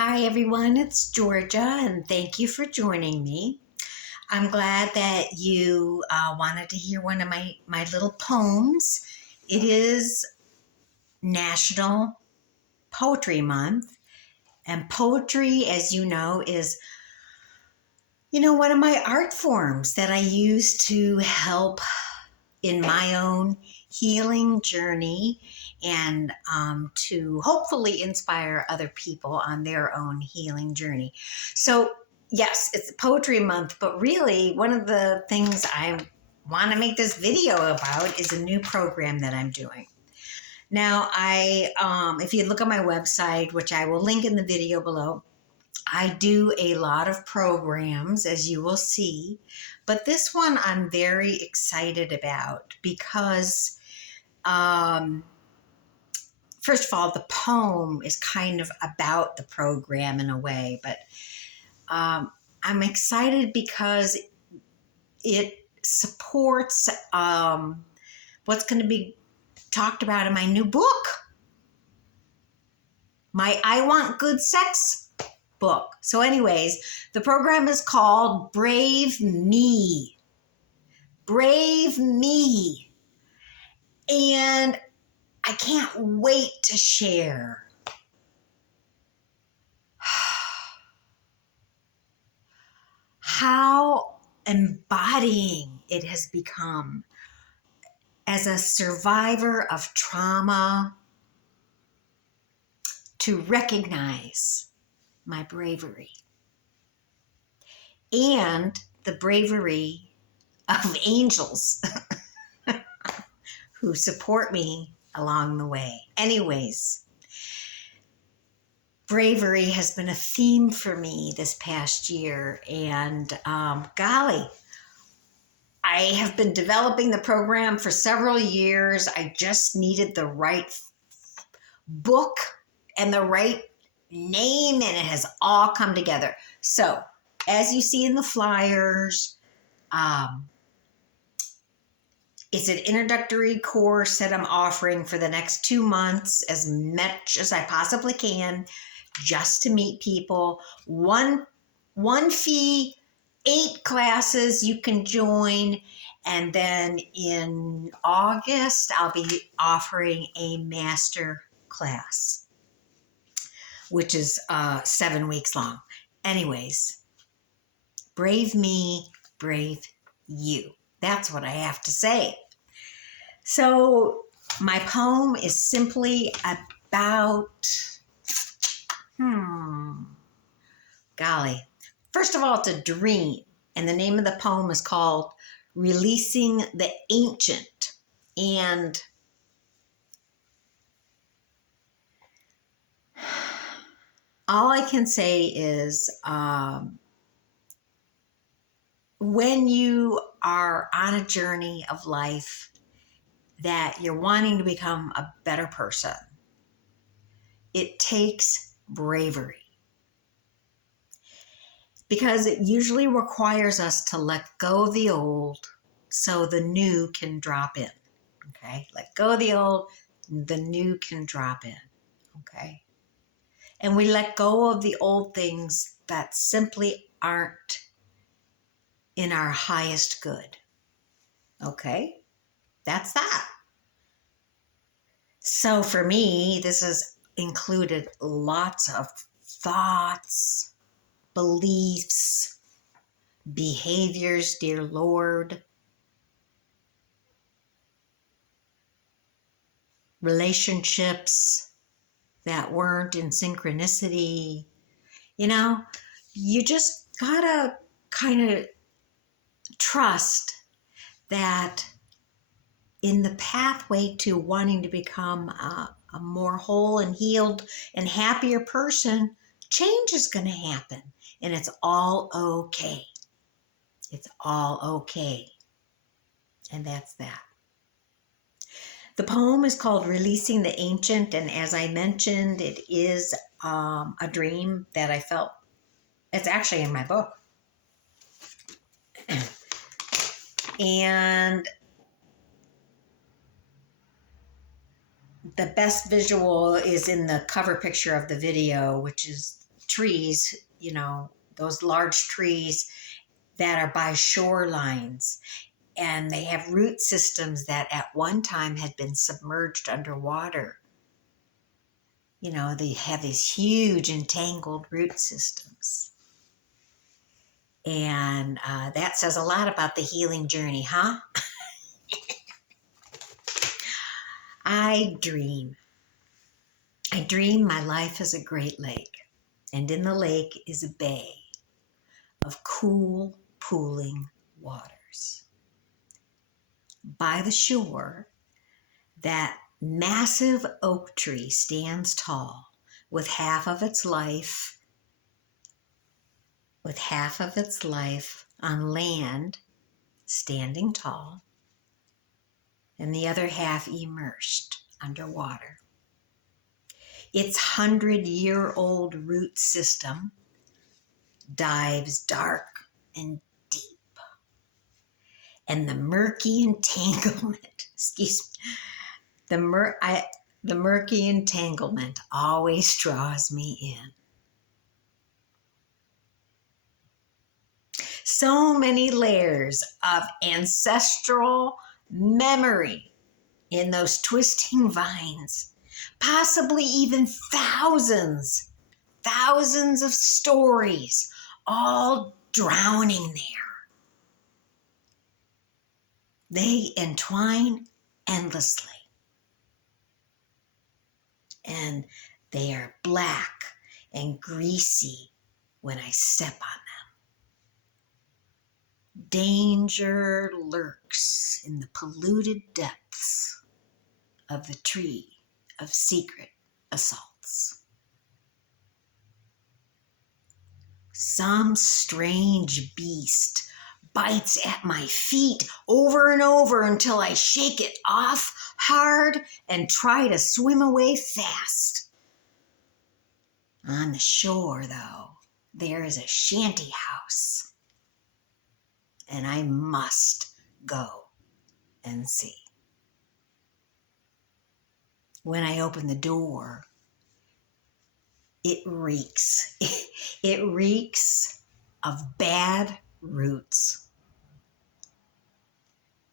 Hi everyone, it's Georgia, and thank you for joining me. I'm glad that you wanted to hear one of my little poems. It is National Poetry Month, and poetry, as you know, is one of my art forms that I use to help in my own healing journey and to hopefully inspire other people on their own healing journey. So, yes, it's Poetry Month, but really, one of the things I want to make this video about is a new program that I'm doing. Now, if you look at my website, which I will link in the video below, I do a lot of programs, as you will see, but this one I'm very excited about because, first of all, the poem is kind of about the program in a way, but I'm excited because it supports what's going to be talked about in my new book, my I Want Good Sex book. So anyways, the program is called Brave Me. Brave Me. And I can't wait to share how embodying it has become as a survivor of trauma to recognize my bravery and the bravery of angels who support me along the way. Anyways, bravery has been a theme for me this past year, and golly, I have been developing the program for several years. I just needed the right book and the right name, and it has all come together. So, as you see in the flyers, it's an introductory course that I'm offering for the next 2 months, as much as I possibly can, just to meet people. One fee, 8 classes you can join. And then in August, I'll be offering a master class, which is 7 weeks long. Anyways, brave me, brave you. That's what I have to say. So my poem is simply about, golly. First of all, it's a dream. And the name of the poem is called Releasing the Ancient. And all I can say is when you are on a journey of life that you're wanting to become a better person, it takes bravery. Because it usually requires us to let go of the old so the new can drop in. Okay? Let go of the old, the new can drop in. Okay? And we let go of the old things that simply aren't in our highest good. Okay? That's that. So for me, this has included lots of thoughts, beliefs, behaviors, dear Lord, relationships that weren't in synchronicity. You just gotta kind of trust that in the pathway to wanting to become a more whole and healed and happier person, change is going to happen. And it's all okay. It's all okay. And that's that. The poem is called Releasing the Ancient. And as I mentioned, it is a dream that I felt. It's actually in my book. And the best visual is in the cover picture of the video, which is trees, those large trees that are by shorelines. And they have root systems that at one time had been submerged underwater. They have these huge entangled root systems. And that says a lot about the healing journey, huh? I dream. I dream my life is a great lake, and in the lake is a bay of cool, pooling waters. By the shore, that massive oak tree stands tall with half of its life on land, standing tall, and the other half immersed underwater. Its 100-year-old root system dives dark and deep, and the murky entanglement, the murky entanglement always draws me in. So many layers of ancestral memory in those twisting vines, possibly even thousands of stories, all drowning there. They entwine endlessly, and they are black and greasy when I step on them. Danger lurks in the polluted depths of the tree of secret assaults. Some strange beast bites at my feet over and over until I shake it off hard and try to swim away fast. On the shore, though, there is a shanty house, and I must go and see. When I open the door, it reeks. It reeks of bad roots.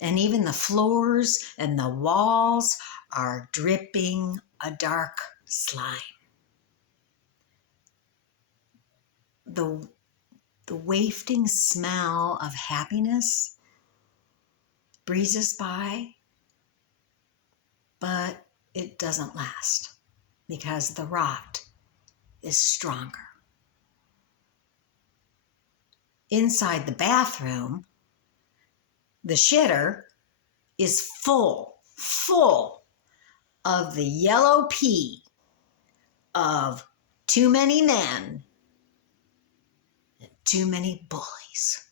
And even the floors and the walls are dripping a dark slime. The wafting smell of happiness breezes by, but it doesn't last because the rot is stronger. Inside the bathroom, the shitter is full of the yellow pee of too many men and too many bullies.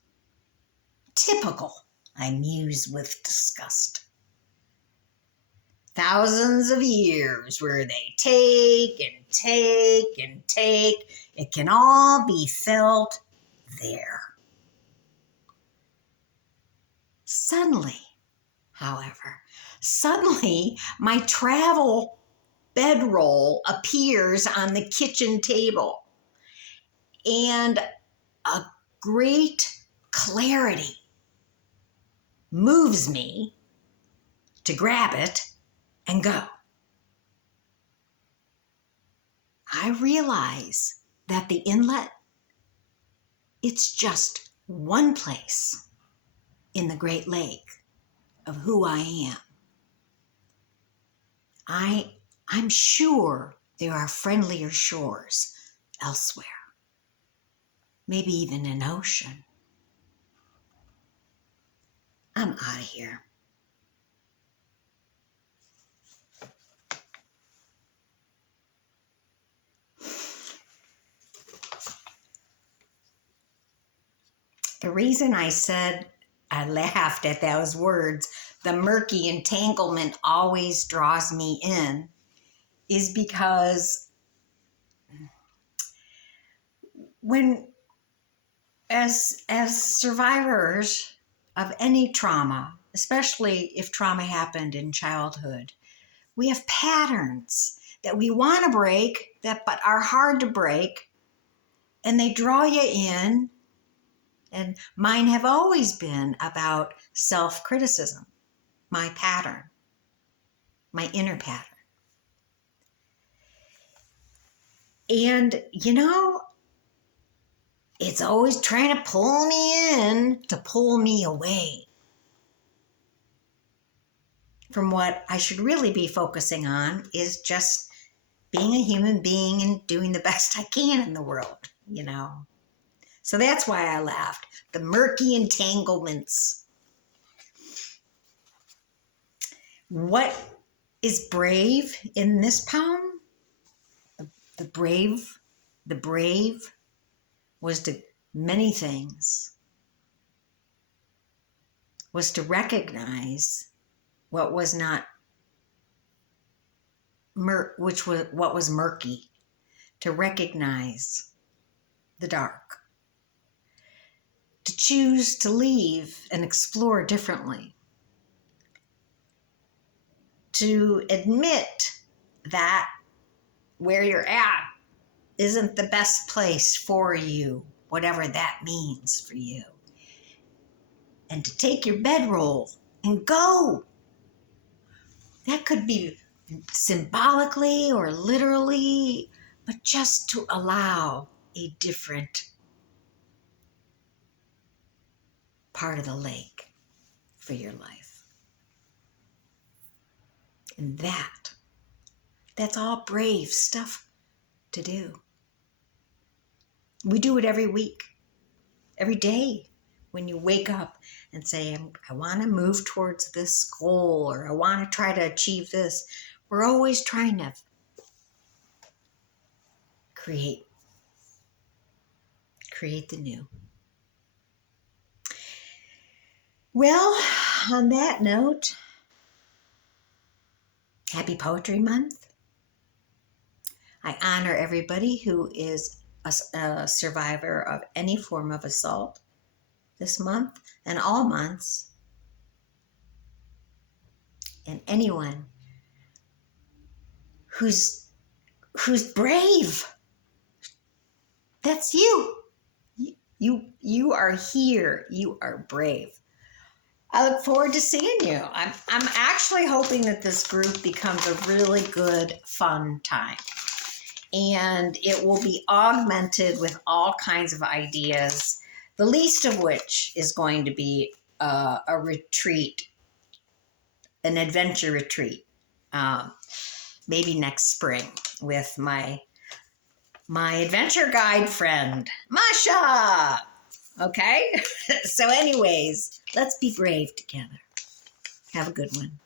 Typical, I muse with disgust. Thousands of years where they take and take and take. It can all be felt there. Suddenly, however, my travel bedroll appears on the kitchen table, and a great clarity moves me to grab it and go. I realize that the inlet, it's just one place in the Great Lake of who I am. I'm sure there are friendlier shores elsewhere, maybe even an ocean. I'm out of here. The reason I laughed at those words, the murky entanglement always draws me in, is because as survivors of any trauma, especially if trauma happened in childhood, we have patterns that we want to break, but are hard to break, and they draw you in. And mine have always been about self-criticism, my pattern, my inner pattern. And, it's always trying to pull me in to pull me away from what I should really be focusing on is just being a human being and doing the best I can in the world, So that's why I laughed. The murky entanglements. What is brave in this poem? The brave was to many things, was to recognize what was not what was murky, to recognize the dark, to choose to leave and explore differently, to admit that where you're at isn't the best place for you, whatever that means for you. And to take your bedroll and go. That could be symbolically or literally, but just to allow a different part of the lake for your life. And that's all brave stuff to do. We do it every week, every day. When you wake up and say, I want to move towards this goal, or I want to try to achieve this, we're always trying to create the new. Well, on that note, happy Poetry Month. I honor everybody who is a survivor of any form of assault this month and all months. And anyone who's brave. That's you. You are here. You are brave. I look forward to seeing you. I'm actually hoping that this group becomes a really good, fun time. And it will be augmented with all kinds of ideas, the least of which is going to be a retreat, an adventure retreat, maybe next spring with my adventure guide friend, Masha. Okay? So anyways, let's be brave together. Have a good one.